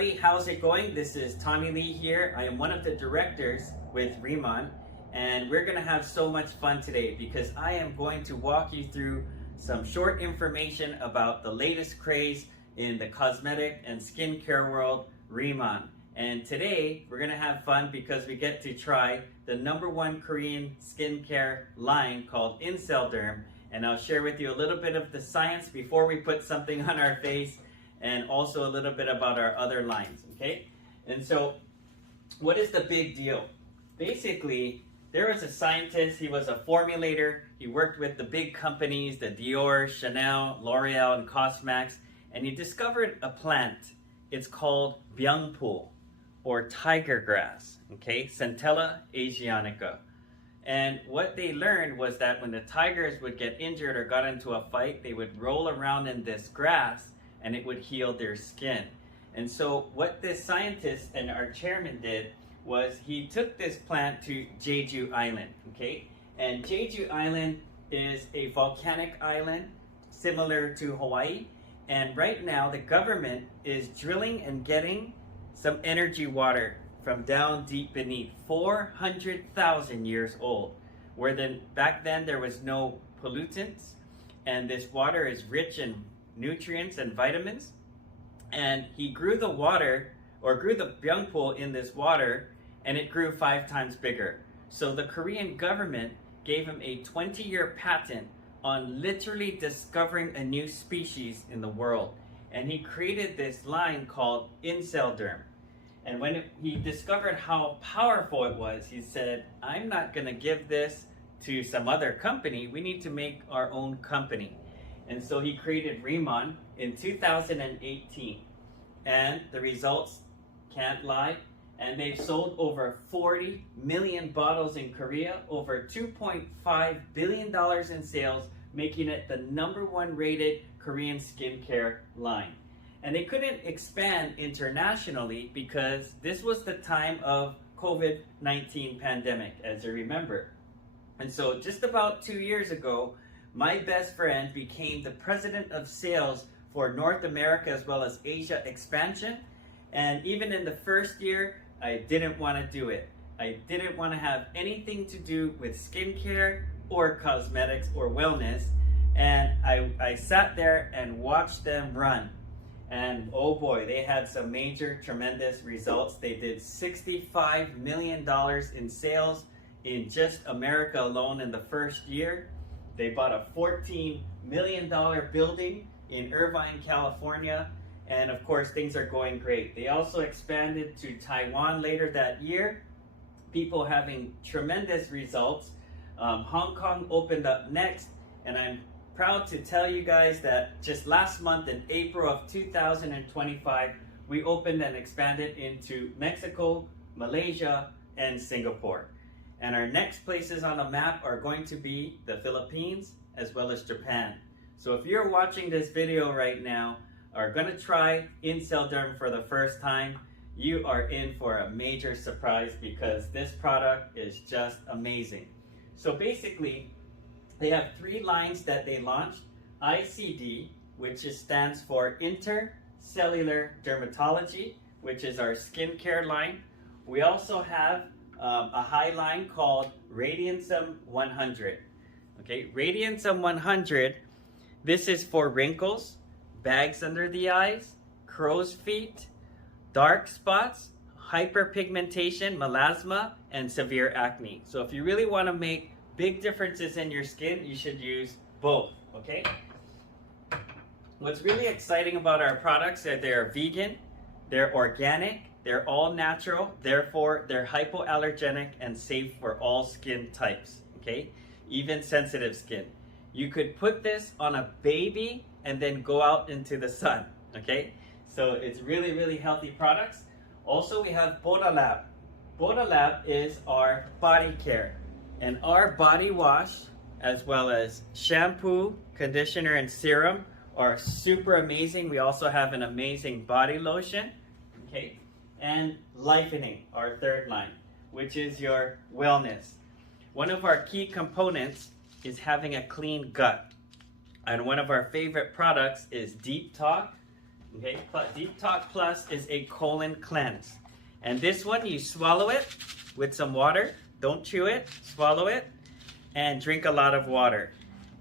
everybody, how's it going? This is Tommy Lee here. I am one of the directors with RMN, and we're gonna have so much fun today because I am going to walk you through some short information about the latest craze in the cosmetic and skincare world, RMN. And today we're gonna have fun because we get to try the #1 Korean skincare line called Inselderm, and I'll share with you a little bit of the science before we put something on our face, and also a little bit about our other lines, okay? And so, what is the big deal? Basically, there was a scientist, he was a formulator, he worked with the big companies, the Dior, Chanel, L'Oreal, and Cosmax, and he discovered a plant. It's called byungpul, or tiger grass, okay? Centella asiatica. And what they learned was that when the tigers would get injured or got into a fight, they would roll around in this grass and it would heal their skin. And so what this scientist and our chairman did was he took this plant to Jeju Island, okay? And Jeju Island is a volcanic island similar to Hawaii. And right now the government is drilling and getting some energy water from down deep beneath, 400,000 years old, where back then there was no pollutants, and this water is rich in nutrients and vitamins. And he grew the water, or grew the byungpul in this water, and it grew 5 times bigger. So the Korean government gave him a 20-year patent on literally discovering a new species in the world. And he created this line called Inselderm. And when he discovered how powerful it was, he said, I'm not gonna give this to some other company, we need to make our own company. And so he created RMN in 2018. And the results can't lie. And they've sold over 40 million bottles in Korea, over $2.5 billion in sales, making it the #1 rated Korean skincare line. And they couldn't expand internationally because this was the time of COVID-19 pandemic, as you remember. And so just about 2 years ago, my best friend became the president of sales for North America as well as Asia expansion. And even in the first year, I didn't want to do it. I didn't want to have anything to do with skincare or cosmetics or wellness. And I sat there and watched them run. And oh boy, they had some major, tremendous results. They did $65 million in sales in just America alone in the first year. They bought a $14 million building in Irvine, California. And of course, things are going great. They also expanded to Taiwan later that year. People having tremendous results. Hong Kong opened up next. And I'm proud to tell you guys that just last month in April of 2025, we opened and expanded into Mexico, Malaysia, and Singapore. And our next places on the map are going to be the Philippines as well as Japan. So if you're watching this video right now, are going to try Inselderm for the first time, you are in for a major surprise because this product is just amazing. So basically, they have 3 lines that they launched. ICD, which stands for Intercellular Dermatology, which is our skincare line. We also have a high line called Radiansum 100. Okay, Radiansum 100, this is for wrinkles, bags under the eyes, crow's feet, dark spots, hyperpigmentation, melasma, and severe acne. So if you really want to make big differences in your skin, you should use both, okay? What's really exciting about our products is that they're vegan, they're organic, they're all natural, therefore they're hypoallergenic and safe for all skin types, okay? Even sensitive skin. You could put this on a baby and then go out into the sun, okay? So it's really, really healthy products. Also, we have Bodalab. Bodalab is our body care. And our body wash, as well as shampoo, conditioner, and serum are super amazing. We also have an amazing body lotion, okay? And Lifening, our 3rd line, which is your wellness. One of our key components is having a clean gut. And one of our favorite products is Deep Talk Okay, Detox Plus is a colon cleanse. And this one, you swallow it with some water. Don't chew it, swallow it, and drink a lot of water.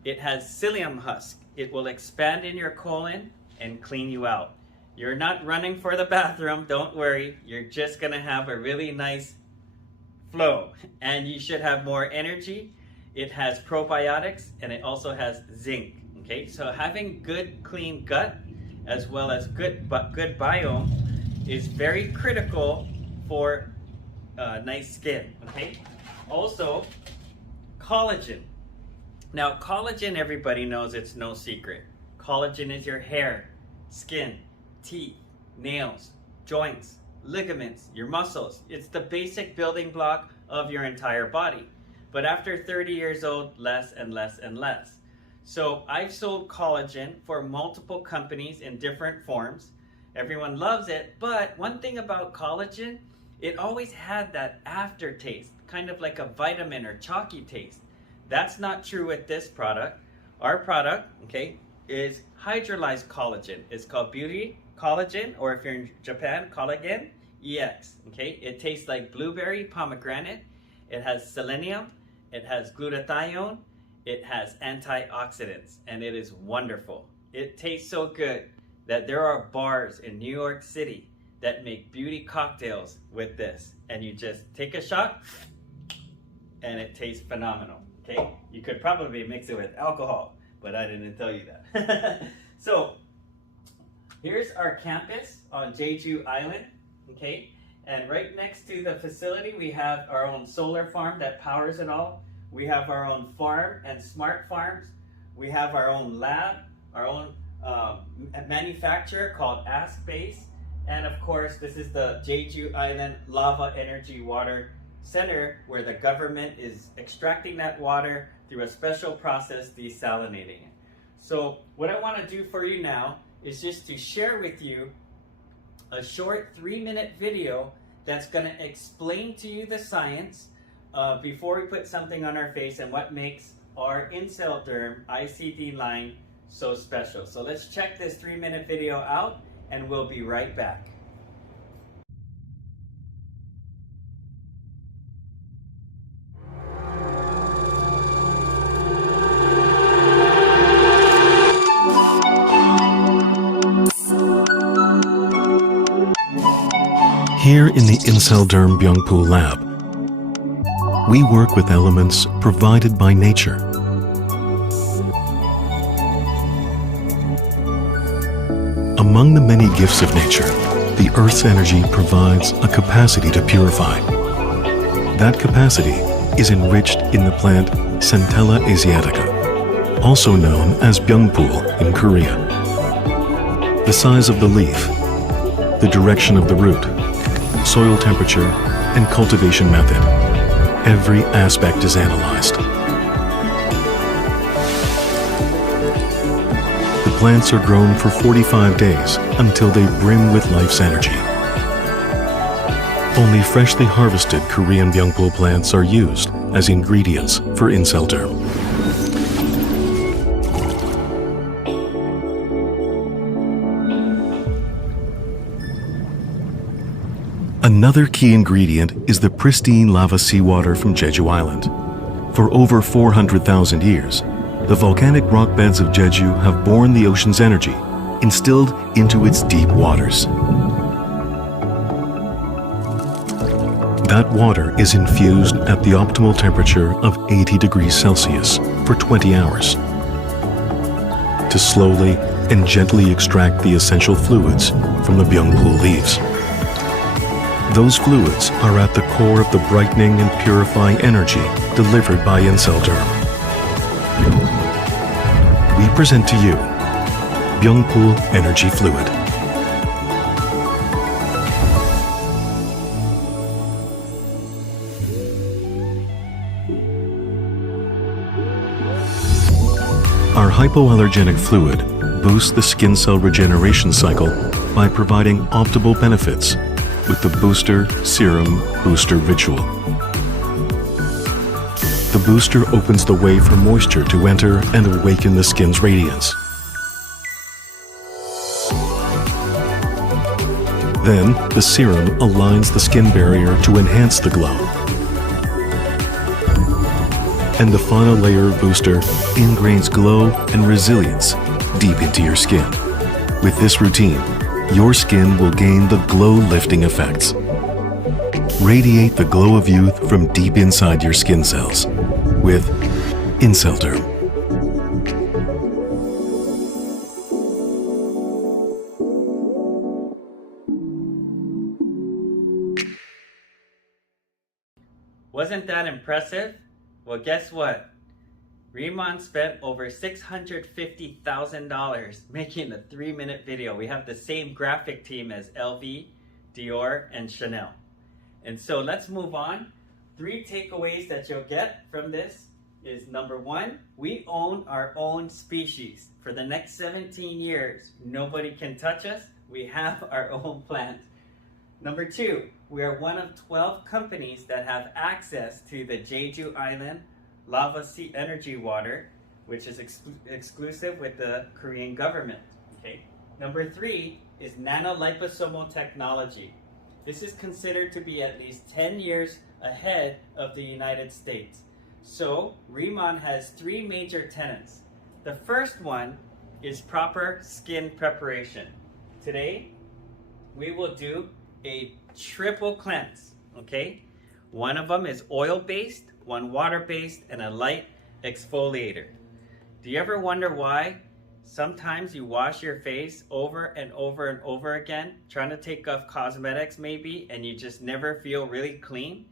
It has psyllium husk. It will expand in your colon and clean you out. You're not running for the bathroom, don't worry. You're just gonna have a really nice flow, and you should have more energy. It has probiotics, and it also has zinc. Okay, so having good, clean gut, as well as good biome, is very critical for nice skin. Okay, also collagen. Now, collagen, everybody knows, it's no secret. Collagen is your hair, skin, teeth, nails, joints, ligaments, your muscles. It's the basic building block of your entire body. But after 30 years old, less and less and less. So I've sold collagen for multiple companies in different forms. Everyone loves it, but one thing about collagen, it always had that aftertaste, kind of like a vitamin or chalky taste. That's not true with this product. Our product, okay, is hydrolyzed collagen. It's called Beauty Collagen, or if you're in Japan, Collagen EX. Okay, it tastes like blueberry pomegranate. It has selenium. It has glutathione. It has antioxidants, and it is wonderful. It tastes so good that there are bars in New York City that make beauty cocktails with this, and you just take a shot, and it tastes phenomenal. Okay, you could probably mix it with alcohol, but I didn't tell you that. So here's our campus on Jeju Island. Okay, and right next to the facility we have our own solar farm that powers it all. We have our own farm and smart farms. We have our own lab, our own manufacturer called Ask Base, and of course this is the Jeju Island Lava Energy Water Center, where the government is extracting that water through a special process, desalinating it. So what I want to do for you now is just to share with you a short 3-minute video that's going to explain to you the science before we put something on our face and what makes our Incel Derm ICD line so special. So let's check this 3-minute video out, and we'll be right back. Here in the Incel Derm Byungpoo lab, we work with elements provided by nature. Among the many gifts of nature, the Earth's energy provides a capacity to purify. That capacity is enriched in the plant Centella asiatica, also known as Byungpoo in Korea. The size of the leaf, the direction of the root, soil temperature, and cultivation method. Every aspect is analyzed. The plants are grown for 45 days until they brim with life's energy. Only freshly harvested Korean Byungpoo plants are used as ingredients for Incel Derm. Another key ingredient is the pristine lava seawater from Jeju Island. For over 400,000 years, the volcanic rock beds of Jeju have borne the ocean's energy, instilled into its deep waters. That water is infused at the optimal temperature of 80 degrees Celsius for 20 hours to slowly and gently extract the essential fluids from the Byungpoo leaves. Those fluids are at the core of the brightening and purifying energy delivered by Incel Derm. We present to you Byungpoo Energy Fluid. Our hypoallergenic fluid boosts the skin cell regeneration cycle by providing optimal benefits with the Booster Serum Booster Ritual. The booster opens the way for moisture to enter and awaken the skin's radiance. Then, the serum aligns the skin barrier to enhance the glow. And the final layer of booster ingrains glow and resilience deep into your skin. With this routine, your skin will gain the glow-lifting effects. Radiate the glow of youth from deep inside your skin cells with Incelderm. Wasn't that impressive? Well, guess what? Riemann spent over $650,000 making a 3-minute video. We have the same graphic team as LV, Dior, and Chanel. And so let's move on. 3 takeaways that you'll get from this is number 1, we own our own species. For the next 17 years, nobody can touch us. We have our own plant. Number 2, we are one of 12 companies that have access to the Jeju Island lava sea energy water, which is exclusive with the Korean government. Okay. Number 3 is nanoliposomal technology. This is considered to be at least 10 years ahead of the United States. So Riemann has 3 major tenets. The first one is proper skin preparation. Today, we will do a triple cleanse, okay? One of them is oil-based, one water-based, and a light exfoliator. Do you ever wonder why sometimes you wash your face over and over and over again, trying to take off cosmetics maybe, and you just never feel really clean?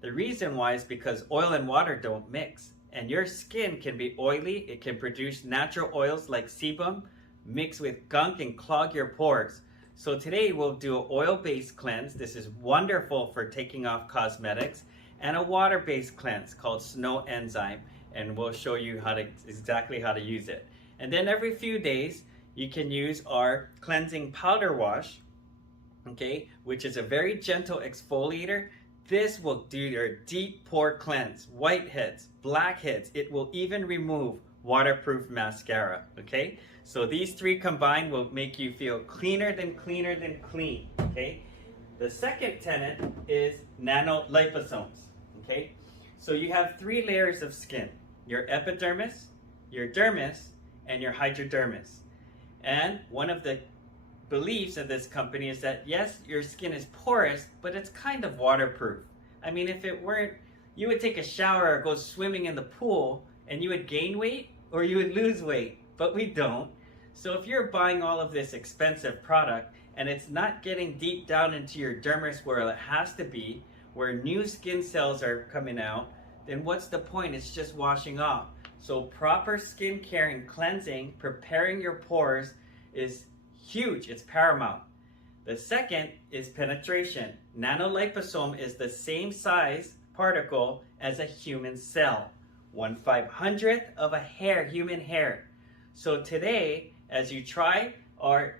The reason why is because oil and water don't mix, and your skin can be oily. It can produce natural oils like sebum, mix with gunk and clog your pores. So today we'll do an oil-based cleanse. This is wonderful for taking off cosmetics, and a water-based cleanse called Snow Enzyme, and we'll show you exactly how to use it. And then every few days you can use our cleansing powder wash, okay, which is a very gentle exfoliator. This will do your deep pore cleanse, whiteheads, blackheads. It will even remove waterproof mascara, okay? So these 3 combined will make you feel cleaner than clean, okay? The second tenet is nanoliposomes, okay? So you have 3 layers of skin: your epidermis, your dermis, and your hydrodermis. And one of the beliefs of this company is that yes, your skin is porous, but it's kind of waterproof. I mean, if it weren't, you would take a shower or go swimming in the pool and you would gain weight or you would lose weight, but we don't. So if you're buying all of this expensive product and it's not getting deep down into your dermis where it has to be, where new skin cells are coming out, then what's the point? It's just washing off. So proper skin care and cleansing, preparing your pores is huge. It's paramount. The second is penetration. Nanoliposome is the same size particle as a human cell, 1/500th of a hair, human hair. So today, as you try our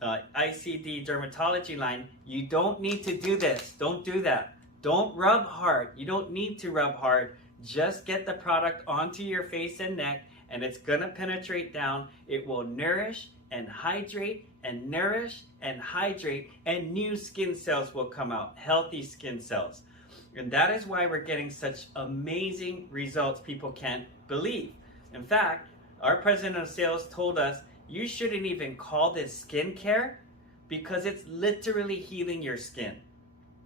ICD dermatology line, you don't need to do this. Don't do that. Don't rub hard. You don't need to rub hard. Just get the product onto your face and neck, and it's gonna penetrate down. It will nourish and hydrate and nourish and hydrate, and new skin cells will come out, healthy skin cells. And that is why we're getting such amazing results people can't believe. In fact, our president of sales told us, you shouldn't even call this skincare because it's literally healing your skin.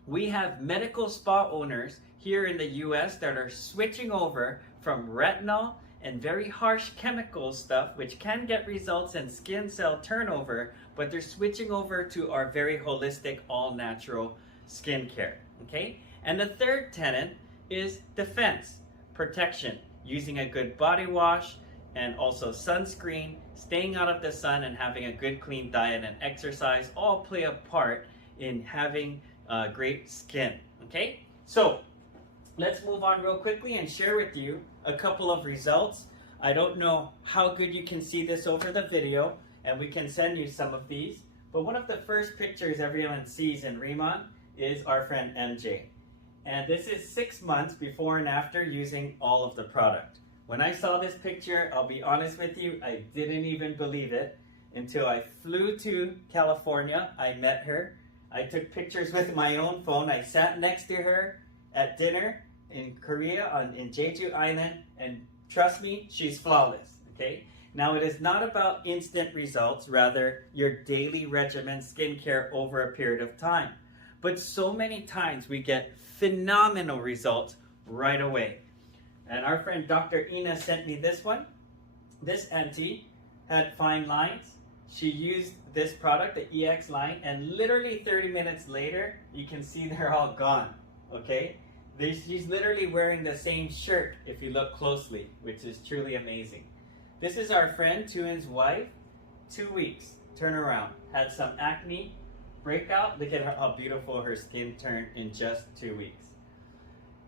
We have medical spa owners here in the US that are switching over from retinol and very harsh chemical stuff, which can get results in skin cell turnover, but they're switching over to our very holistic, all-natural skincare, okay? And the third tenet is defense, protection, using a good body wash and also sunscreen, staying out of the sun, and having a good clean diet and exercise all play a part in having great skin, okay? So let's move on real quickly and share with you a couple of results. I don't know how good you can see this over the video, and we can send you some of these, but one of the first pictures everyone sees in Riemann is our friend MJ. And this is 6 months before and after using all of the product. When I saw this picture, I'll be honest with you, I didn't even believe it until I flew to California. I met her. I took pictures with my own phone. I sat next to her at dinner in Korea in Jeju Island, and trust me, she's flawless, okay? Now, it is not about instant results, rather your daily regimen skincare over a period of time. But so many times we get phenomenal results right away. And our friend Dr. Ina sent me this one. This auntie had fine lines. She used this product, the EX line, and literally 30 minutes later, you can see they're all gone, okay? She's literally wearing the same shirt if you look closely, which is truly amazing. This is our friend Tuin's wife. 2 weeks, turnaround. Had some acne, breakout. Look at how beautiful her skin turned in just 2 weeks.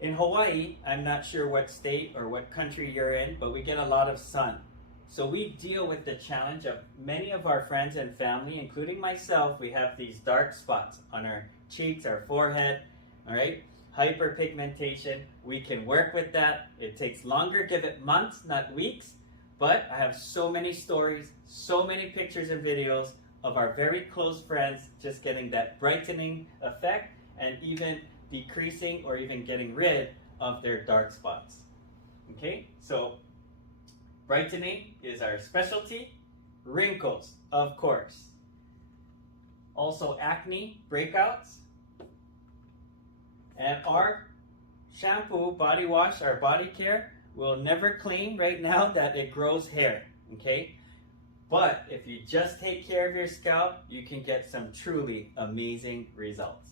In Hawaii, I'm not sure what state or what country you're in, but we get a lot of sun. So we deal with the challenge of many of our friends and family, including myself, we have these dark spots on our cheeks, our forehead, all right? Hyperpigmentation, we can work with that. It takes longer, give it months, not weeks. But I have so many stories, so many pictures and videos of our very close friends just getting that brightening effect and even decreasing or even getting rid of their dark spots. Okay, so brightening is our specialty. Wrinkles, of course. Also acne, breakouts. And our shampoo, body wash, our body care will never claim right now that it grows hair, okay? But if you just take care of your scalp, you can get some truly amazing results.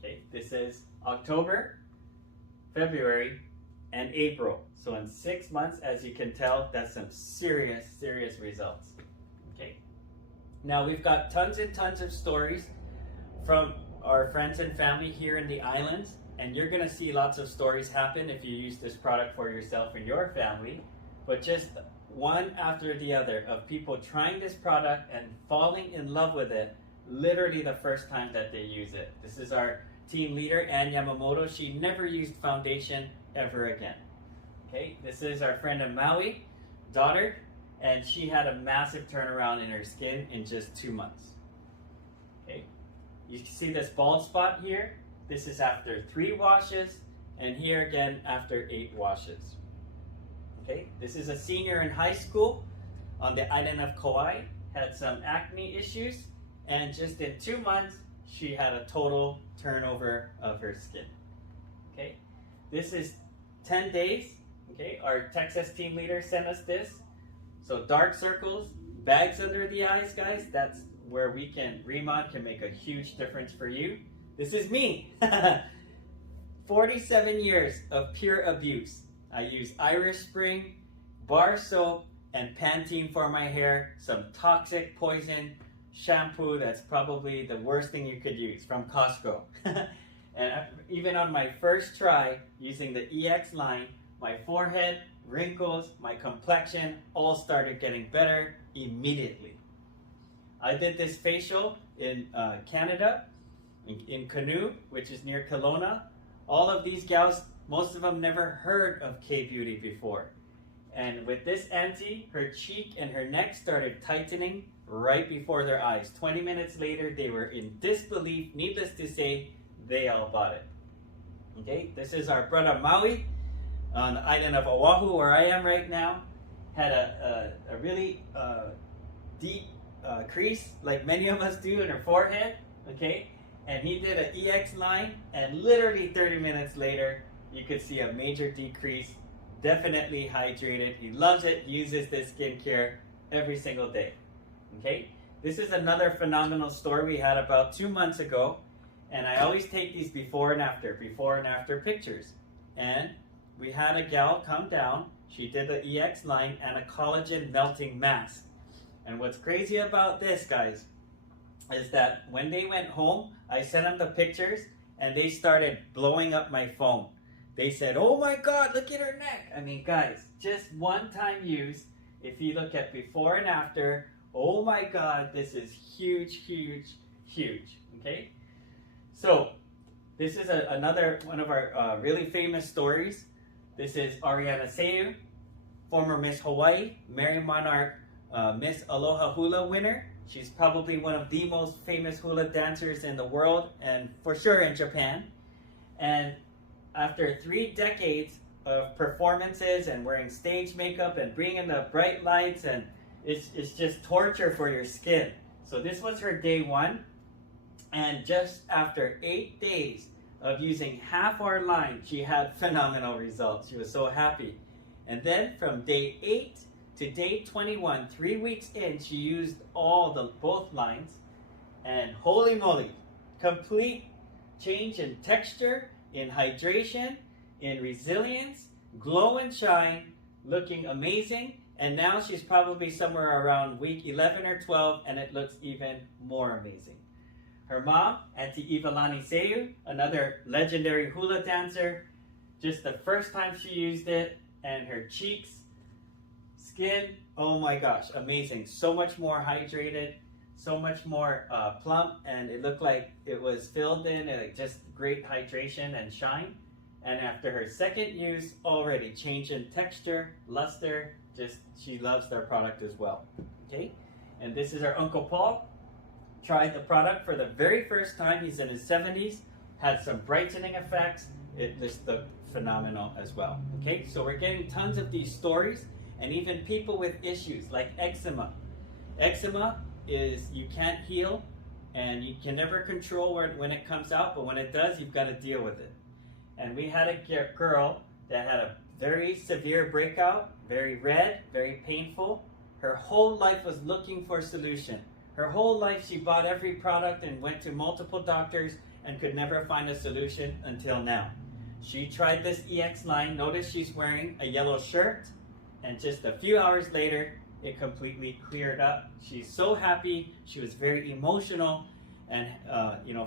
Okay, this is October, February, and April. So in 6 months, as you can tell, that's some serious, serious results. Okay. Now we've got tons and tons of stories from our friends and family here in the islands. And you're gonna see lots of stories happen if you use this product for yourself and your family, but just one after the other of people trying this product and falling in love with it literally the first time that they use it. This is our team leader, Ann Yamamoto. She never used foundation ever again. Okay, this is our friend in Maui, daughter, and she had a massive turnaround in her skin in just 2 months. Okay, you can see this bald spot here. This is after 3 washes, and here again after 8 washes. Okay, this is a senior in high school on the island of Kauai, had some acne issues, and just in 2 months, she had a total turnover of her skin. Okay, this is 10 days. Okay, our Texas team leader sent us this. So dark circles, bags under the eyes, guys, that's where Remon can make a huge difference for you. This is me. 47 years of pure abuse. I use Irish Spring, bar soap, and Pantene for my hair. Some toxic poison shampoo that's probably the worst thing you could use from Costco. And even on my first try using the EX line, my forehead, wrinkles, my complexion all started getting better immediately. I did this facial in Canada, in Canoe, which is near Kelowna. All of these gals, most of them never heard of K-Beauty before. And with this auntie, her cheek and her neck started tightening right before their eyes. 20 minutes later, they were in disbelief. Needless to say, they all bought it. Okay, this is our brother Maui on the island of Oahu, where I am right now. Had a really deep crease, like many of us do in her forehead. Okay, and he did an EX line, and literally 30 minutes later, you could see a major decrease. Definitely hydrated. He loves it, uses this skincare every single day. Okay, this is another phenomenal story we had about 2 months ago, and I always take these before and after pictures. And we had a gal come down. She did the EX line and a collagen melting mask. And what's crazy about this, guys, is that when they went home, I sent them the pictures and they started blowing up my phone. They said, "Oh my God, look at her neck." I mean, guys, just one time use. If you look at before and after, oh my God, this is huge, huge, huge. Okay? So, this is another one of our really famous stories. This is Ariana Seu, former Miss Hawaii, Mary Monarch Miss Aloha Hula winner. She's probably one of the most famous hula dancers in the world, and for sure in Japan. And after 3 decades of performances and wearing stage makeup and bringing the bright lights, and it's just torture for your skin. So this was her day 1, and just after 8 days of using half our line, she had phenomenal results. She was so happy. And then from day 8 to day 21, 3 weeks in, she used both lines, and holy moly, complete change in texture, in hydration, in resilience, glow and shine, looking amazing. And now she's probably somewhere around week 11 or 12, and it looks even more amazing. Her mom, Auntie Ivalani Seyu, another legendary hula dancer, just the first time she used it, and her cheeks, skin, oh my gosh, amazing. So much more hydrated, so much more plump, and it looked like it was filled in, just great hydration and shine. And after her second use, already change in texture, luster, just she loves their product as well. Okay, and this is our Uncle Paul. Tried the product for the very first time. He's in his 70s, had some brightening effects. It just looked phenomenal as well. Okay, so we're getting tons of these stories, and even people with issues like eczema. Eczema is you can't heal, and you can never control when it comes out, but when it does, you've got to deal with it. And we had a girl that had a very severe breakout, very red, very painful. Her whole life was looking for a solution. Her whole life she bought every product and went to multiple doctors and could never find a solution until now. She tried this EX line. Notice she's wearing a yellow shirt, and just a few hours later, it completely cleared up. She's so happy. She was very emotional, and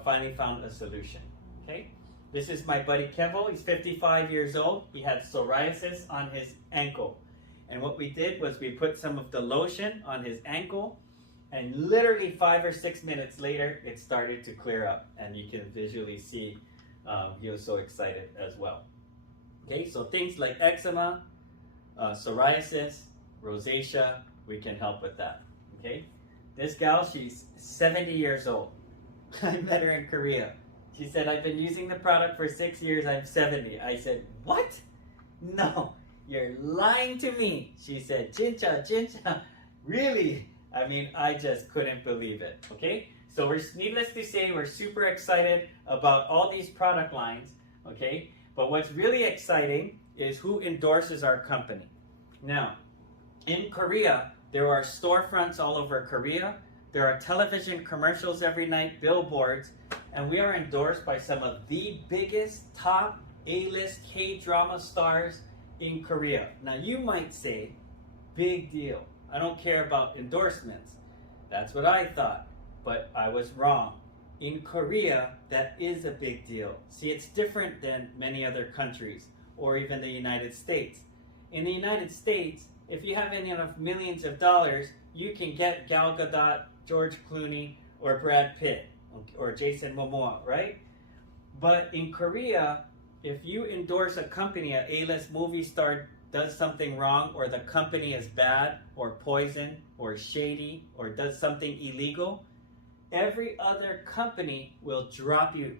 finally found a solution. Okay, this is my buddy Kevo. He's 55 years old. He had psoriasis on his ankle, and what we did was we put some of the lotion on his ankle, and literally 5 or 6 minutes later, it started to clear up, and you can visually see he was so excited as well. Okay, so things like eczema, psoriasis, rosacea, we can help with that. Okay, this gal, she's 70 years old. I met her in Korea. She said, I've been using the product for 6 years, I'm 70. I said, what? No, you're lying to me. She said, Jincha, Jincha, really? I mean, I just couldn't believe it, okay? So needless to say, we're super excited about all these product lines, okay? But what's really exciting is who endorses our company. Now, in Korea, there are storefronts all over Korea. There are television commercials every night, billboards, and we are endorsed by some of the biggest top A-list K-drama stars in Korea. Now, you might say, big deal. I don't care about endorsements. That's what I thought, but I was wrong. In Korea, that is a big deal. See, it's different than many other countries, or even the United States. In the United States, if you have any enough millions of dollars, you can get Gal Gadot, George Clooney, or Brad Pitt, or Jason Momoa, right? But in Korea, if you endorse a company, an A-list movie star does something wrong, or the company is bad, or poison, or shady, or does something illegal, every other company will drop you.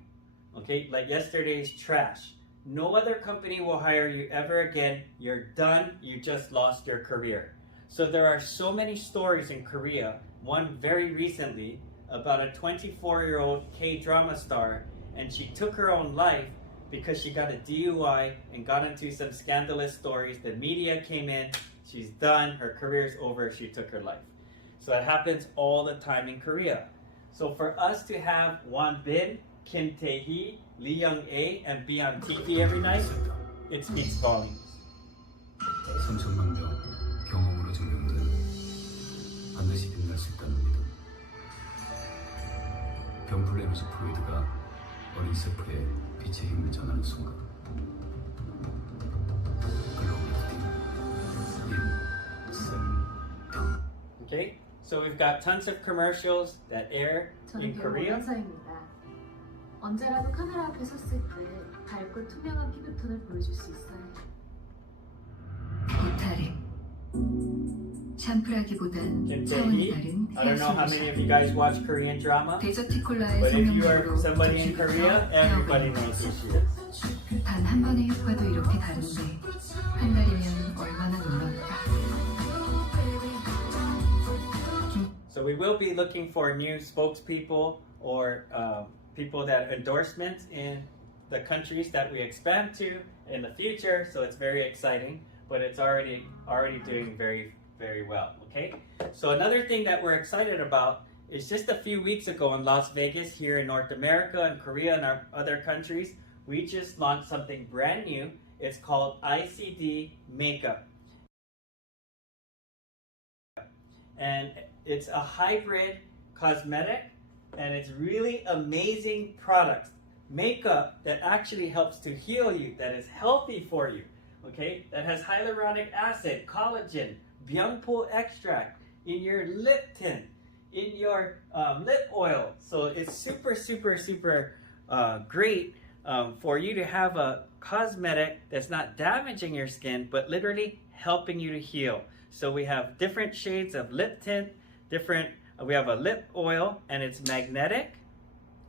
Okay, like yesterday's trash. No other company will hire you ever again. You're done. You just lost your career. So there are so many stories in Korea. One very recently about a 24-year-old K-drama star, and she took her own life because she got a DUI and got into some scandalous stories. The media came in. She's done. Her career's over. She took her life. So it happens all the time in Korea. So for us to have Won Bin, Kim Tae-hee, Lee Young-ae, and be on TV every night, it speaks volumes. 천천만병 경험으로 증명된 반드시 빛날 수 있다는 믿음. 병플레미스 프로이드가 어린 세포에 빛의 힘을 전하는 순간 Okay, so we've got tons of commercials that air in Korea. 원사입니다. 언제라도 카메라 앞에 섰을 때 밝고 투명한 피부톤을 보여줄 수 있어요. 보타림 샴푸라기보단 Kim 차원이 Tae-hee. 다른 I don't know how many of you guys watch Korean drama, 데저티콜라의 but if you are 성형으로 somebody in Korea, everybody knows who she is. 단한 번의 효과도 이렇게 다른데 한 달이면 얼마나 놀랍다. So we will be looking for new spokespeople or people that endorsements in the countries that we expand to in the future. So it's very exciting, but it's already doing very, very well. Okay. So another thing that we're excited about is just a few weeks ago in Las Vegas, here in North America and Korea and our other countries, we just launched something brand new. It's called ICD Makeup. And it's a hybrid cosmetic, and it's really amazing products. Makeup that actually helps to heal you, that is healthy for you, okay? That has hyaluronic acid, collagen, byungpul extract in your lip tint, in your lip oil. So it's super, super, super great for you to have a cosmetic that's not damaging your skin, but literally helping you to heal. So we have different shades of lip tint, we have a lip oil, and it's magnetic,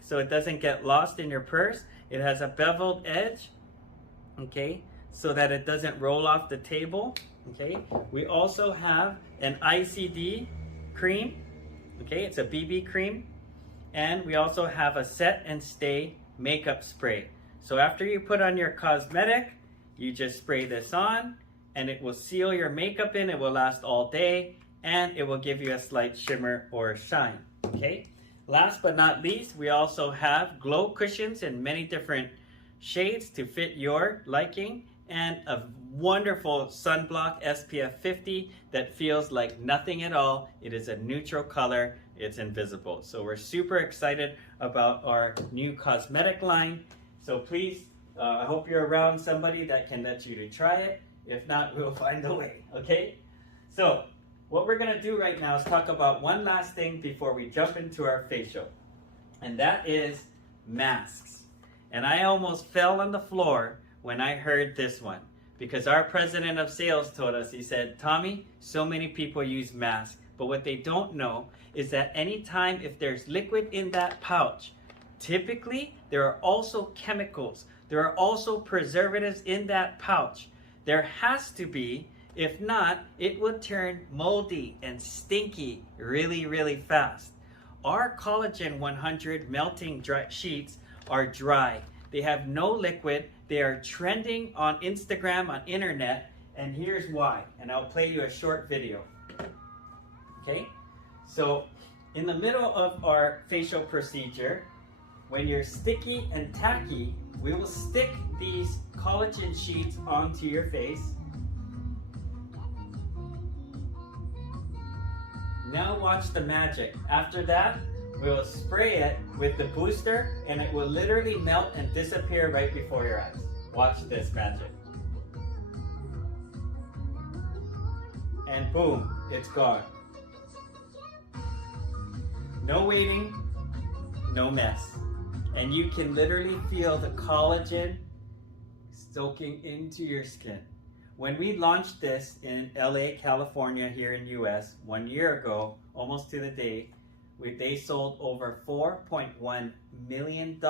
so it doesn't get lost in your purse. It has a beveled edge, okay, so that it doesn't roll off the table, okay. We also have an ICD cream, okay, it's a BB cream, and we also have a set and stay makeup spray. So after you put on your cosmetic, you just spray this on, and it will seal your makeup in. It will last all day, and it will give you a slight shimmer or shine, okay? Last but not least, we also have glow cushions in many different shades to fit your liking, and a wonderful sunblock SPF 50 that feels like nothing at all. It is a neutral color, it's invisible. So we're super excited about our new cosmetic line. So please, I hope you're around somebody that can let you to try it. If not, we'll find a way, okay? So what we're gonna do right now is talk about one last thing before we jump into our facial, and that is masks. And I almost fell on the floor when I heard this one, because our president of sales told us, he said, Tommy, so many people use masks, but what they don't know is that anytime if there's liquid in that pouch, typically there are also chemicals, there are also preservatives in that pouch. There has to be. If not, it would turn moldy and stinky really, really fast. Our Collagen 100 melting dry sheets are dry. They have no liquid. They are trending on Instagram, on internet, and here's why. And I'll play you a short video. Okay? So, in the middle of our facial procedure, when you're sticky and tacky, we will stick these collagen sheets onto your face. Now watch the magic. After that, we'll spray it with the booster, and it will literally melt and disappear right before your eyes. Watch this magic. And boom, it's gone. No waiting, no mess. And you can literally feel the collagen soaking into your skin. When we launched this in LA, California, here in US, 1 year ago, almost to the day, they sold over $4.1 million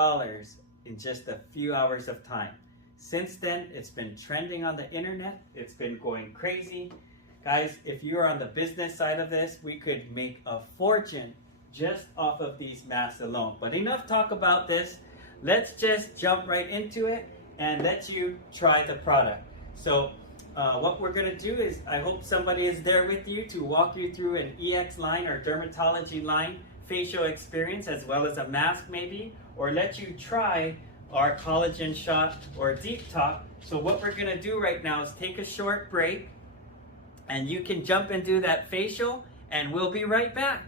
in just a few hours of time. Since then, it's been trending on the internet. It's been going crazy. Guys, if you're on the business side of this, we could make a fortune just off of these masks alone. But enough talk about this. Let's just jump right into it and let you try the product. So what we're gonna do is, I hope somebody is there with you to walk you through an EX line or dermatology line facial experience, as well as a mask maybe, or let you try our collagen shot or deep talk. So what we're gonna do right now is take a short break, and you can jump and do that facial, and we'll be right back.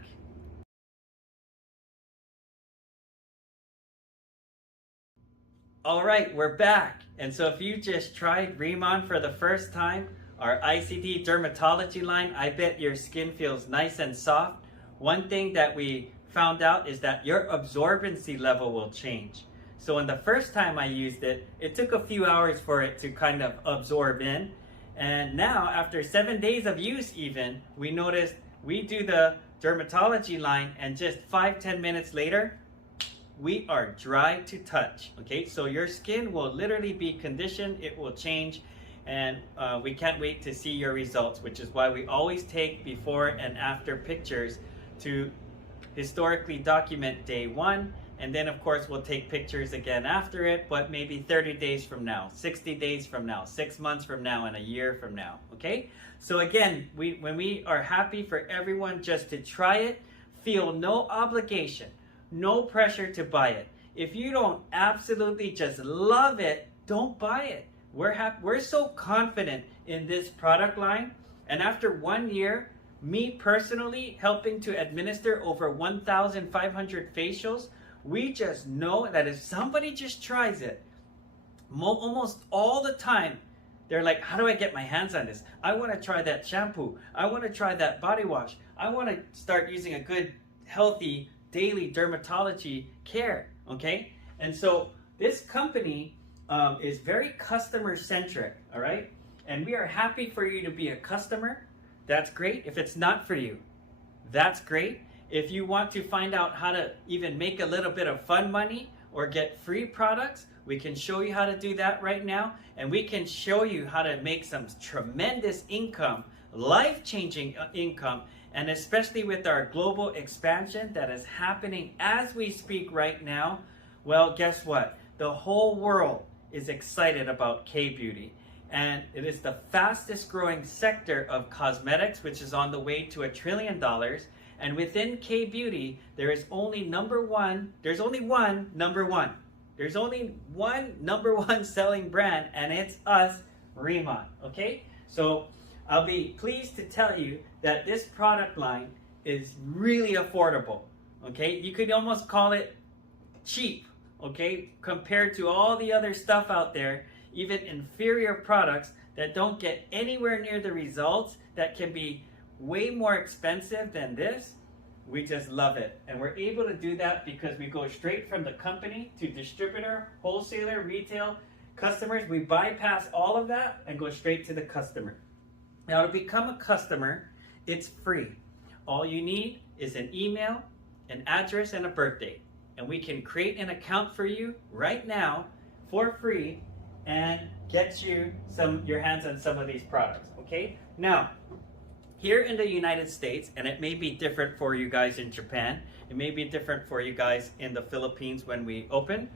All right, we're back. And so if you just tried RMN for the first time, our ICD dermatology line, I bet your skin feels nice and soft. One thing that we found out is that your absorbency level will change. So when the first time I used it, it took a few hours for it to kind of absorb in. And now, after 7 days of use even, we noticed we do the dermatology line and just 5-10 minutes later, we are dry to touch. Okay, so your skin will literally be conditioned, it will change, and we can't wait to see your results, which is why we always take before and after pictures to historically document day 1, and then of course we'll take pictures again after it, but maybe 30 days from now, 60 days from now, 6 months from now, and a year from now. Okay, so again, when we are happy for everyone just to try it, feel no obligation, no pressure to buy it. If you don't absolutely just love it, don't buy it. We're so confident in this product line, and after 1 year, me personally helping to administer over 1,500 facials, we just know that if somebody just tries it, almost all the time, they're like, how do I get my hands on this? I want to try that shampoo. I want to try that body wash. I want to start using a good, healthy, daily dermatology care, okay? And so this company is very customer centric, all right? And we are happy for you to be a customer. That's great. If it's not for you, that's great. If you want to find out how to even make a little bit of fun money or get free products, we can show you how to do that right now. And we can show you how to make some tremendous income, life-changing income, and especially with our global expansion that is happening as we speak right now. Well, guess what? The whole world is excited about K-Beauty. And it is the fastest growing sector of cosmetics, which is on the way to $1 trillion. And within K-Beauty, there's only one number one selling brand, and it's us, RMN, okay? So I'll be pleased to tell you that this product line is really affordable, okay? You could almost call it cheap, okay? Compared to all the other stuff out there, even inferior products that don't get anywhere near the results, that can be way more expensive than this. We just love it. And we're able to do that because we go straight from the company to distributor, wholesaler, retail, customers. We bypass all of that and go straight to the customer. Now, to become a customer, it's free. All you need is an email, an address, and a birthday. And we can create an account for you right now for free and get you your hands on some of these products, okay? Now, here in the United States, and it may be different for you guys in Japan, it may be different for you guys in the Philippines when we open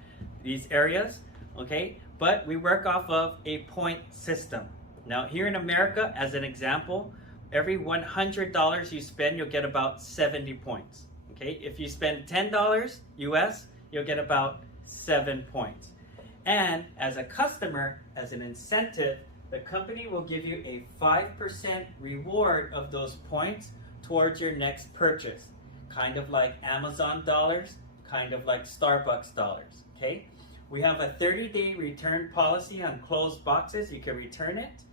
these areas, okay? But we work off of a point system. Now, here in America, as an example, every $100 you spend, you'll get about 70 points, okay? If you spend $10 US, you'll get about 7 points. And as a customer, as an incentive, the company will give you a 5% reward of those points towards your next purchase. Kind of like Amazon dollars, kind of like Starbucks dollars, okay? We have a 30-day return policy on closed boxes. You can return it.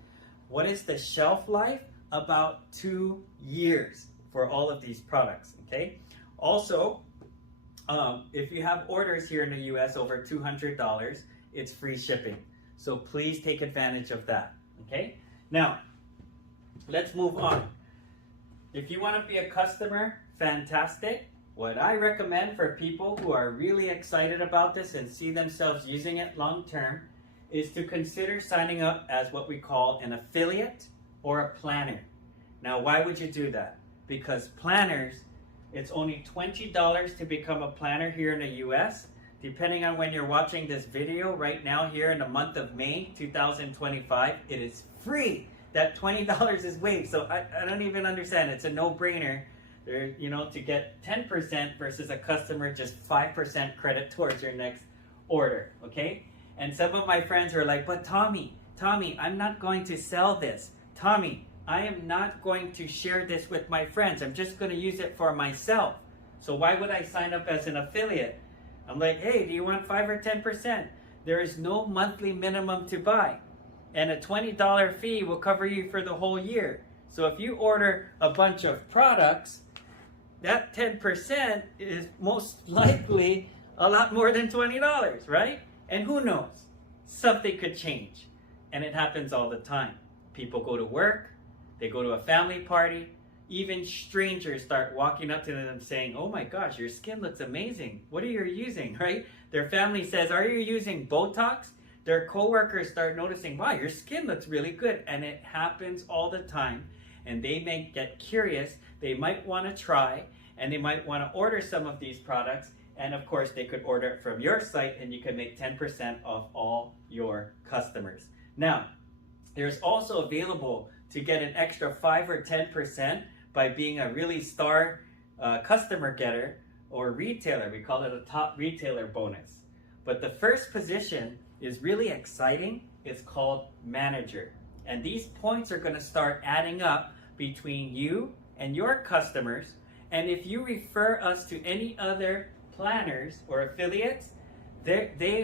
What is the shelf life? About 2 years for all of these products, okay? Also, if you have orders here in the US over $200, it's free shipping. So please take advantage of that, okay? Now, let's move on. If you want to be a customer, fantastic. What I recommend for people who are really excited about this and see themselves using it long term is to consider signing up as what we call an affiliate or a planner. Now, why would you do that? Because planners, it's only $20 to become a planner here in the US. Depending on when you're watching this video, right now here in the month of May 2025, it is free. That $20 is waived. So I don't even understand. It's a no-brainer, you know, to get 10% versus a customer just 5% credit towards your next order, okay? And some of my friends are like, but Tommy, I'm not going to sell this. Tommy, I am not going to share this with my friends. I'm just going to use it for myself. So why would I sign up as an affiliate? I'm like, hey, do you want 5 or 10%? There is no monthly minimum to buy. And a $20 fee will cover you for the whole year. So if you order a bunch of products, that 10% is most likely a lot more than $20, right? And who knows? Something could change. And it happens all the time. People go to work, they go to a family party, even strangers start walking up to them and saying, oh my gosh, your skin looks amazing. What are you using, right? Their family says, are you using Botox? Their coworkers start noticing, wow, your skin looks really good. And it happens all the time. And they may get curious. They might want to try, and they might want to order some of these products. And of course, they could order it from your site, and you can make 10% off all your customers. Now, there's also available to get an extra 5 or 10% by being a really star customer getter or retailer. We call it a top retailer bonus. But the first position is really exciting. It's called manager. And these points are going to start adding up between you and your customers. And if you refer us to any other planners or affiliates,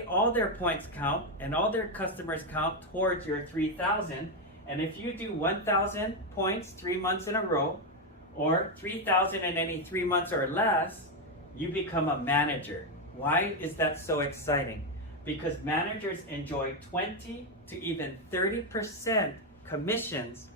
all their points count and all their customers count towards your 3,000. And if you do 1,000 points 3 months in a row, or 3,000 in any 3 months or less, you become a manager. Why is that so exciting? Because managers enjoy 20 to even 30% commissions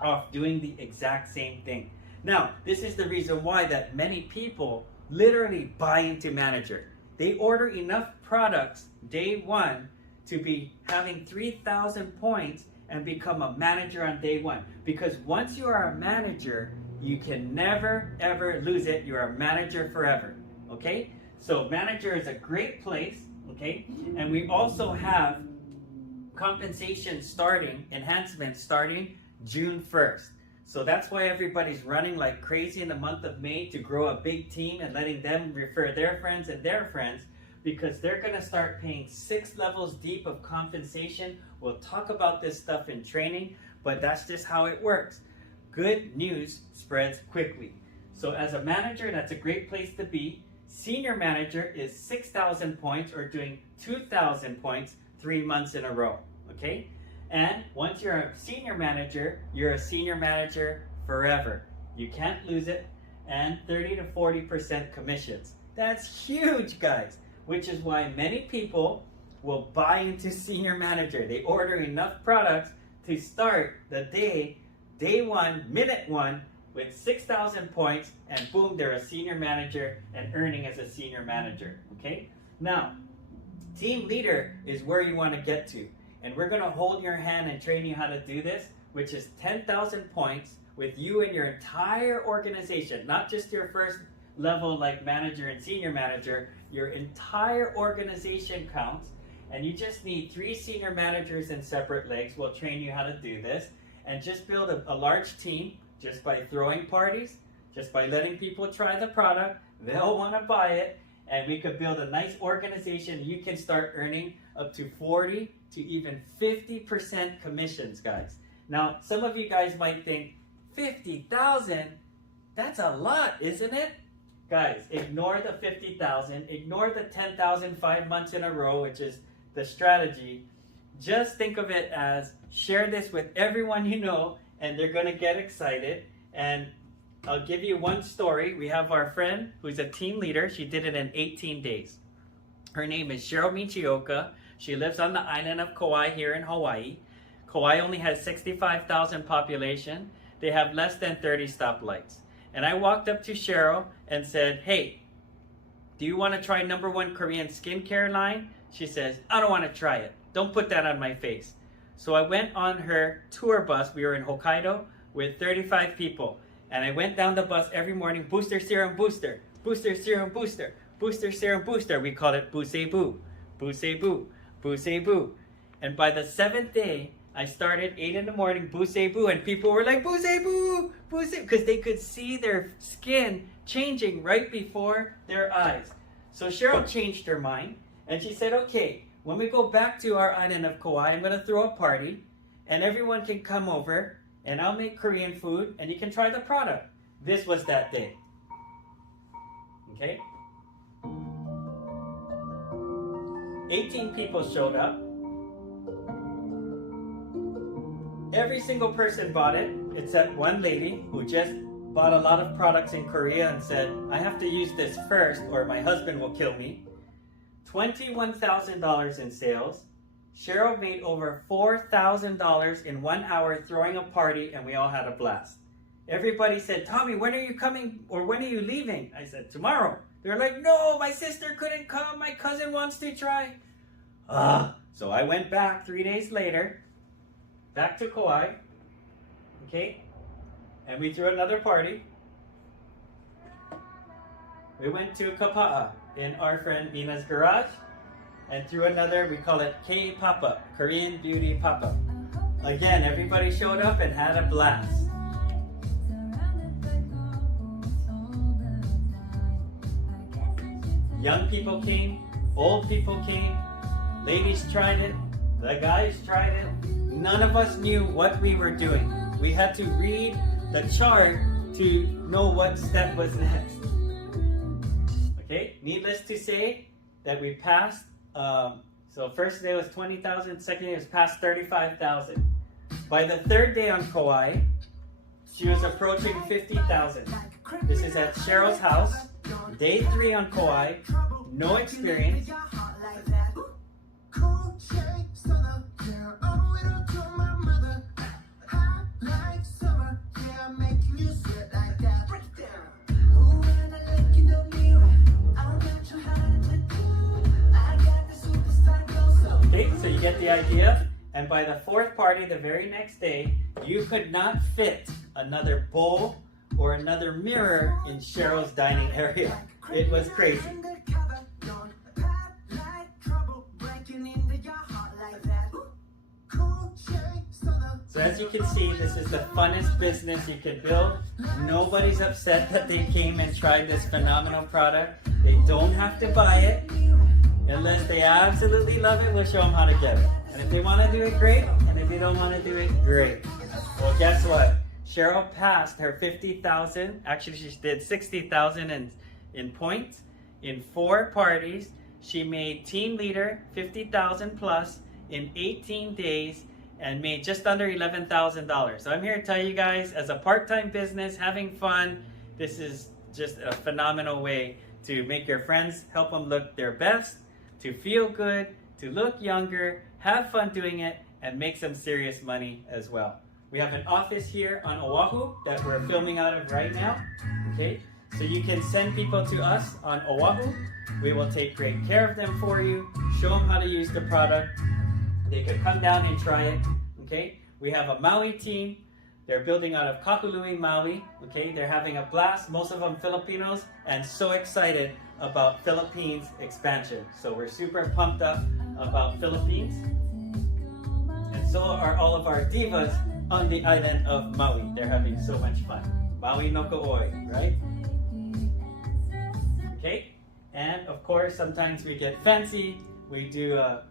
off doing the exact same thing. Now, this is the reason why that many people literally buy into manager. They order enough products day one to be having 3,000 points and become a manager on day one. Because once you are a manager, you can never ever lose it. You're a manager forever. Okay? So manager is a great place. Okay? And we also have compensation starting, enhancements starting June 1st. So that's why everybody's running like crazy in the month of May to grow a big team and letting them refer their friends and their friends, because they're going to start paying 6 levels deep of compensation. We'll talk about this stuff in training, but that's just how it works. Good news spreads quickly. So as a manager, that's a great place to be. Senior manager is 6,000 points, or doing 2,000 points 3 months in a row. Okay? And once you're a senior manager, you're a senior manager forever. You can't lose it. And 30 to 40% commissions. That's huge, guys. Which is why many people will buy into senior manager. They order enough products to start the day one, minute one, with 6,000 points, and boom, they're a senior manager and earning as a senior manager. Okay? Now, team leader is where you want to get to. And we're going to hold your hand and train you how to do this, which is 10,000 points with you and your entire organization, not just your first level like manager and senior manager. Your entire organization counts, and you just need 3 senior managers in separate legs. We'll train you how to do this, and just build a large team just by throwing parties, just by letting people try the product. They'll want to buy it, and we could build a nice organization. You can start earning up to 40 to even 50% commissions, guys. Now, some of you guys might think, 50,000? That's a lot, isn't it? Guys, ignore the 50,000, ignore the 10,000 5 months in a row, which is the strategy. Just think of it as, share this with everyone you know, and they're going to get excited. And I'll give you one story. We have our friend who's a team leader. She did it in 18 days. Her name is Cheryl Michioka. She lives on the island of Kauai here in Hawaii. Kauai only has 65,000 population. They have less than 30 stoplights. And I walked up to Cheryl and said, hey, do you want to try #1 Korean skincare line? She says, I don't want to try it. Don't put that on my face. So I went on her tour bus. We were in Hokkaido with 35 people. And I went down the bus every morning, booster serum booster, booster serum booster, booster serum booster. We call it Busebu, Busebu, Busebu. And by the 7th day, I started 8 in the morning, Busebu, and people were like, Busebu, Busebu, because they could see their skin changing right before their eyes. So Cheryl changed her mind, and she said, okay, when we go back to our island of Kauai, I'm going to throw a party, and everyone can come over, and I'll make Korean food, and you can try the product. This was that day. Okay? 18 people showed up. Every single person bought it, except one lady who just bought a lot of products in Korea and said, I have to use this first or my husband will kill me. $21,000 in sales, Cheryl made over $4,000 in 1 hour throwing a party, and we all had a blast. Everybody said, Tommy, when are you coming or when are you leaving? I said, tomorrow. They're like, no, my sister couldn't come. My cousin wants to try. So I went back 3 days later, back to Kauai, okay? And we threw another party. We went to Kapa'a in our friend Nina's garage and threw another, we call it K-Papa, Korean Beauty Papa. Again, everybody showed up and had a blast. Young people came, old people came, ladies tried it, the guys tried it. None of us knew what we were doing. We had to read the chart to know what step was next. Okay, needless to say that we passed, so first day was 20,000, second day was past 35,000. By the third day on Kauai, she was approaching 50,000. This is at Cheryl's house. Day 3 on Kauai, no experience. Okay, so you get the idea. And by the 4th party, the very next day, you could not fit another bowl or another mirror in Cheryl's dining area. It was crazy. So as you can see, this is the funnest business you could build. Nobody's upset that they came and tried this phenomenal product. They don't have to buy it. Unless they absolutely love it, we'll show them how to get it. And if they want to do it, great. And if they don't want to do it, great. Well, guess what? Cheryl passed her 50,000. Actually, she did 60,000 in points in 4 parties. She made team leader 50,000 plus in 18 days and made just under $11,000. So I'm here to tell you guys, as a part-time business, having fun, this is just a phenomenal way to make your friends, help them look their best, to feel good, to look younger, have fun doing it, and make some serious money as well. We have an office here on Oahu that we're filming out of right now. Okay, so you can send people to us on Oahu. We will take great care of them for you, show them how to use the product. They could come down and try it. Okay, we have a Maui team. They're building out of Kahului, Maui. Okay, they're having a blast. Most of them Filipinos, and so excited about Philippines expansion. So we're super pumped up about Philippines. And so are all of our divas on the island of Maui. They're having so much fun. Maui no Ka'oi, right? Okay, and of course, sometimes we get fancy. We do a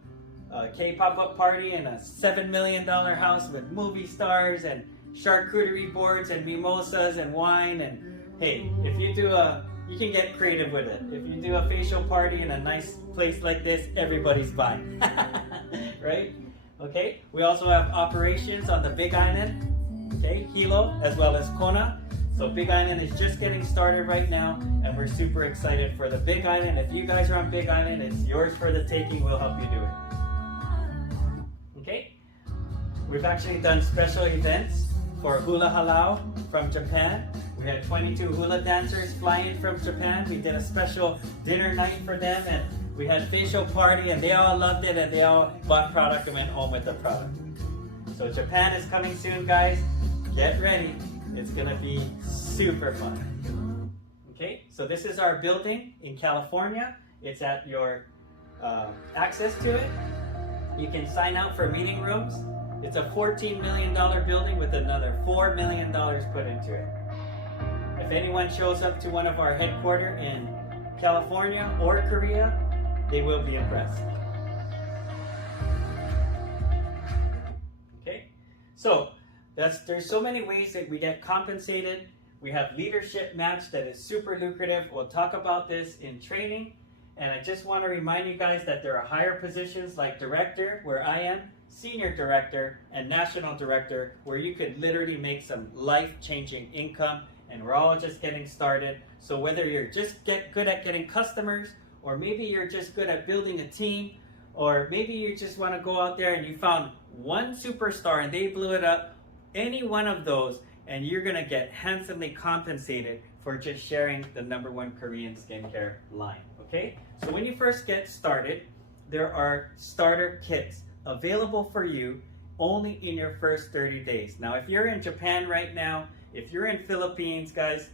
K-pop-up party in a $7 million house with movie stars and charcuterie boards and mimosas and wine. And hey, if you do you can get creative with it. If you do a facial party in a nice place like this, everybody's buying, right? Okay, we also have operations on the Big Island, okay, Hilo, as well as Kona. So Big Island is just getting started right now, and we're super excited for the Big Island. If you guys are on Big Island, it's yours for the taking. We'll help you do it. Okay, we've actually done special events for Hula Halau from Japan. We had 22 hula dancers fly in from Japan. We did a special dinner night for them, and we had facial party, and they all loved it, and they all bought product and went home with the product. So Japan is coming soon, guys. Get ready. It's gonna be super fun. Okay, so this is our building in California. It's at your access to it. You can sign out for meeting rooms. It's a $14 million building with another $4 million put into it. If anyone shows up to one of our headquarters in California or Korea, they will be impressed. Okay, so there's so many ways that we get compensated. We have leadership match that is super lucrative. We'll talk about this in training. And I just want to remind you guys that there are higher positions like director, where I am, senior director, and national director, where you could literally make some life-changing income. And we're all just getting started. So whether you're just good at getting customers, or maybe you're just good at building a team, or maybe you just want to go out there and you found one superstar and they blew it up. Any one of those, and you're gonna get handsomely compensated for just sharing the #1 Korean skincare line, okay? So when you first get started, there are starter kits available for you only in your first 30 days. Now, if you're in Japan right now, if you're in Philippines, guys,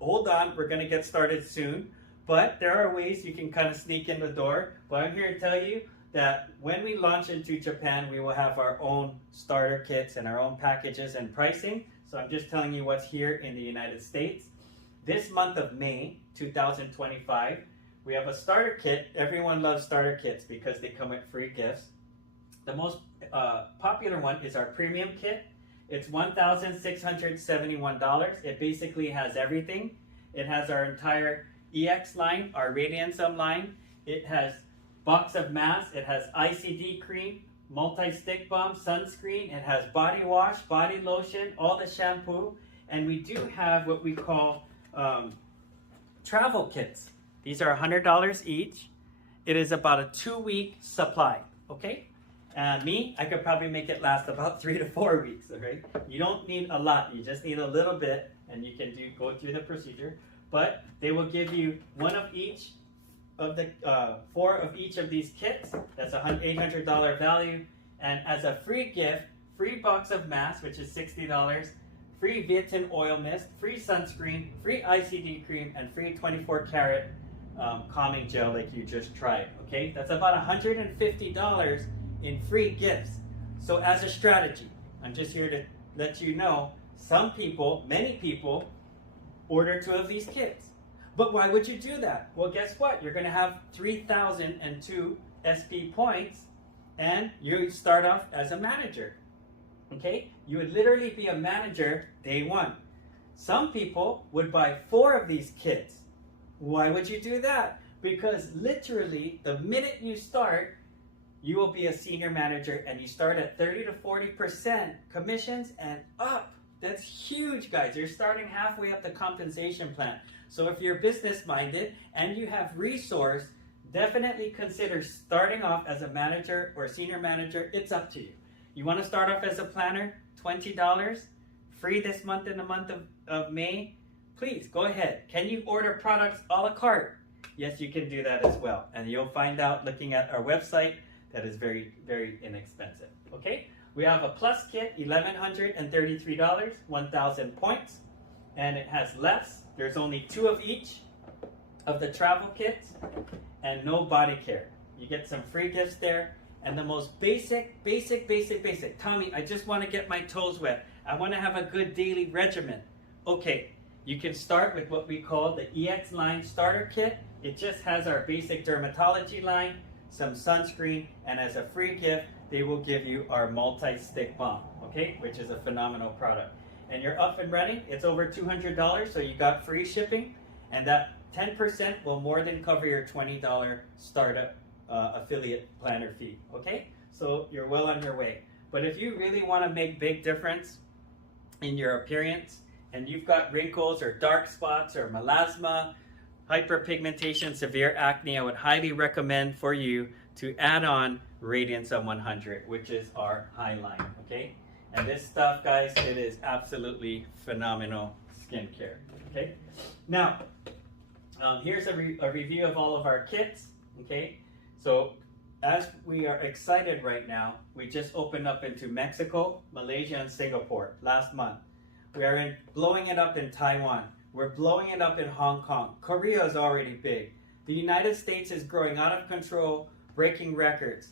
hold on, we're gonna get started soon, but there are ways you can kind of sneak in the door. But I'm here to tell you that when we launch into Japan, we will have our own starter kits and our own packages and pricing. So I'm just telling you what's here in the United States. This month of May 2025, we have a starter kit. Everyone loves starter kits because they come with free gifts. The most popular one is our premium kit. It's $1,671. It basically has everything. It has our entire EX line, our Radiansum line. It has box of masks. It has ICD cream, multi-stick balm, sunscreen. It has body wash, body lotion, all the shampoo. And we do have what we call travel kits. These are $100 each. It is about a 2-week supply, okay? I could probably make it last about 3 to 4 weeks, okay? You don't need a lot. You just need a little bit, and you can go through the procedure. But they will give you one of each of the 4 of each of these kits. That's a $800 value. And as a free gift, free box of masks, which is $60, free Vietin oil mist, free sunscreen, free ICD cream, and free 24-karat calming gel like you just tried, okay? That's about $150 in free gifts. So as a strategy, I'm just here to let you know, many people order 2 of these kits. But why would you do that? Well, guess what? You're gonna have 3,002 SP points, and you start off as a manager, okay? You would literally be a manager day 1. Some people would buy 4 of these kits. Why would you do that? Because literally, the minute you start, you will be a senior manager, and you start at 30 to 40% commissions and up. That's huge, guys. You're starting halfway up the compensation plan. So if you're business minded and you have resource, definitely consider starting off as a manager or senior manager. It's up to you. You want to start off as a planner, $20, free this month in the month of May? Please go ahead. Can you order products a la carte? Yes, you can do that as well. And you'll find out looking at our website that is very, very inexpensive, okay? We have a plus kit, $1,133, 1,000 points, and it has less. There's only 2 of each of the travel kits and no body care. You get some free gifts there, and the most basic. Tommy, I just want to get my toes wet. I want to have a good daily regimen. Okay, you can start with what we call the EX line starter kit. It just has our basic dermatology line, some sunscreen, and as a free gift, they will give you our multi-stick balm, okay, which is a phenomenal product. And you're up and running. It's over $200, so you got free shipping, and that 10% will more than cover your $20 startup affiliate planner fee, okay? So you're well on your way. But if you really want to make big difference in your appearance, and you've got wrinkles or dark spots or melasma, hyperpigmentation, severe acne, I would highly recommend for you to add on Radiansum 100, which is our high line, okay? And this stuff, guys, it is absolutely phenomenal skincare, okay? Now, here's a review of all of our kits, okay? So, as we are excited right now, we just opened up into Mexico, Malaysia, and Singapore last month. We are blowing it up in Taiwan. We're blowing it up in Hong Kong. Korea is already big. The United States is growing out of control, breaking records.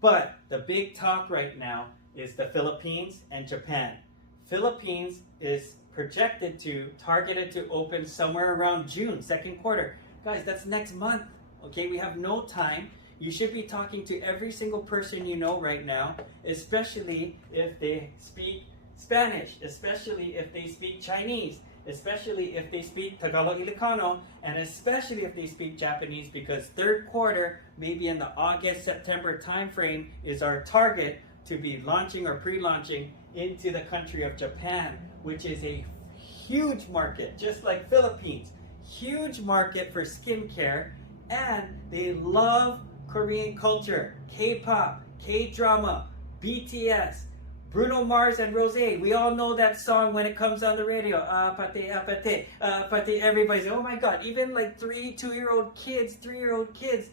But the big talk right now is the Philippines and Japan. Philippines is targeted to open somewhere around June, 2nd quarter. Guys, that's next month, okay? We have no time. You should be talking to every single person you know right now, especially if they speak Spanish, especially if they speak Chinese, especially if they speak Tagalog Ilocano, and especially if they speak Japanese, because 3rd quarter, maybe in the August-September timeframe, is our target to be launching or pre-launching into the country of Japan, which is a huge market, just like Philippines. Huge market for skincare, and they love Korean culture, K-pop, K-drama, BTS, Bruno Mars and Rose. We all know that song when it comes on the radio. Apate, apate, apate. Everybody's like, oh my God. Even like 2-year-old kids, 3-year-old kids,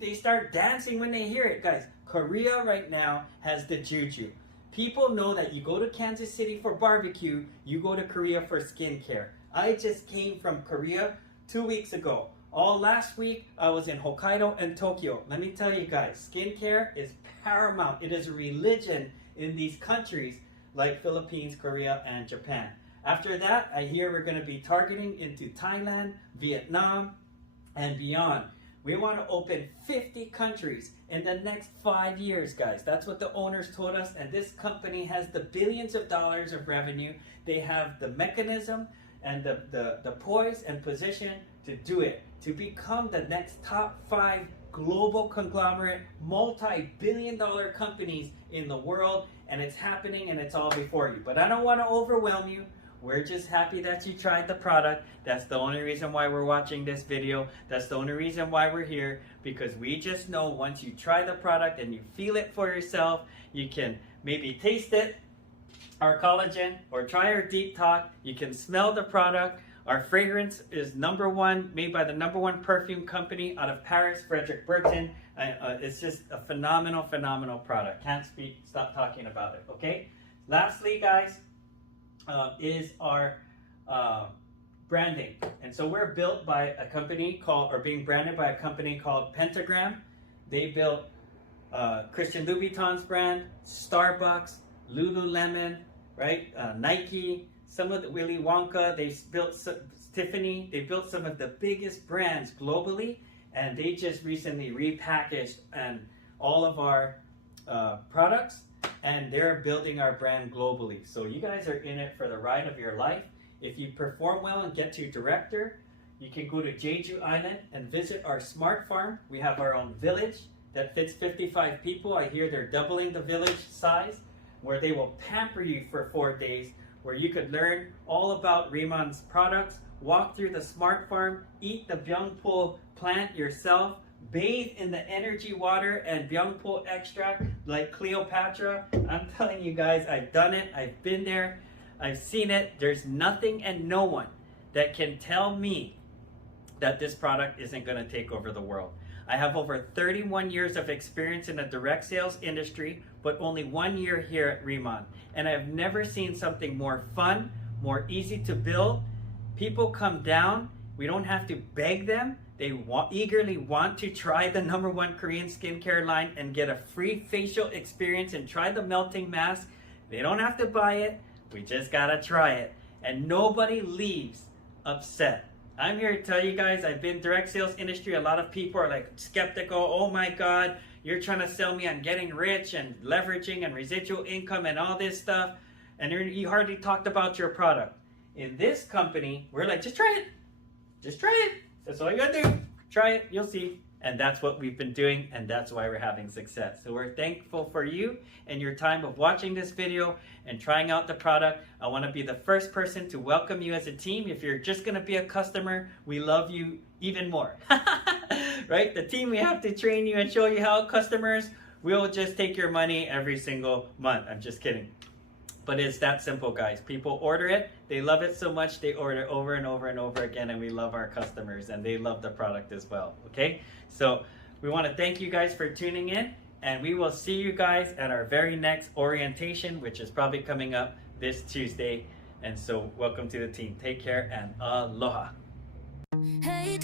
they start dancing when they hear it. Guys, Korea right now has the juju. People know that you go to Kansas City for barbecue, you go to Korea for skincare. I just came from Korea 2 weeks ago. All last week, I was in Hokkaido and Tokyo. Let me tell you guys, skincare is paramount. It is a religion in these countries like Philippines, Korea, and Japan. After that, I hear we're going to be targeting into Thailand, Vietnam, and beyond. We want to open 50 countries in the next 5 years, guys. That's what the owners told us, and this company has the billions of dollars of revenue. They have the mechanism and the poise and position to do it, to become the next top 5 global conglomerate, multi-billion-dollar companies in the world, and it's happening and it's all before you. But I don't want to overwhelm you. We're just happy that you tried the product. That's the only reason why we're watching this video. That's the only reason why we're here, because we just know once you try the product and you feel it for yourself, you can maybe taste it, our collagen, or try our deep talk. You can smell the product. Our fragrance is #1, made by the #1 perfume company out of Paris, Frederick Burton. It's just a phenomenal, phenomenal product. Can't stop talking about it, okay? Lastly, guys, is our branding. And so we're built by a company called, or being branded by a company called Pentagram. They built Christian Louboutin's brand, Starbucks, Lululemon, right? Nike, some of the Willy Wonka, they built Tiffany, they built some of the biggest brands globally, and they just recently repackaged and all of our products, and they're building our brand globally. So you guys are in it for the ride of your life. If you perform well and get to director, you can go to Jeju Island and visit our smart farm. We have our own village that fits 55 people. I hear they're doubling the village size, where they will pamper you for 4 days, where you could learn all about Riman's products, walk through the smart farm, eat the Byungpul plant yourself, bathe in the energy water and Byungpul extract like Cleopatra. I'm telling you guys, I've done it, I've been there, I've seen it. There's nothing and no one that can tell me that this product isn't going to take over the world. I have over 31 years of experience in the direct sales industry, but only 1 year here at Riman. And I've never seen something more fun, more easy to build. People come down, we don't have to beg them. They eagerly want to try the #1 Korean skincare line and get a free facial experience and try the melting mask. They don't have to buy it, we just gotta try it. And nobody leaves upset. I'm here to tell you guys, I've been direct sales industry. A lot of people are like skeptical. Oh my God, you're trying to sell me on getting rich and leveraging and residual income and all this stuff. And you hardly talked about your product. In this company, we're like, just try it. Just try it. That's all you gotta do. Try it, you'll see. And that's what we've been doing, and that's why we're having success. So we're thankful for you and your time of watching this video and trying out the product. I want to be the first person to welcome you as a team. If you're just going to be a customer, we love you even more. Right? The team, we have to train you and show you how. Customers, we'll just take your money every single month. I'm just kidding. But it's that simple, guys. People order it. They love it so much, they order over and over and over again, and we love our customers, and they love the product as well, okay? So we want to thank you guys for tuning in, and we will see you guys at our very next orientation, which is probably coming up this Tuesday. And so welcome to the team. Take care and aloha. Hey,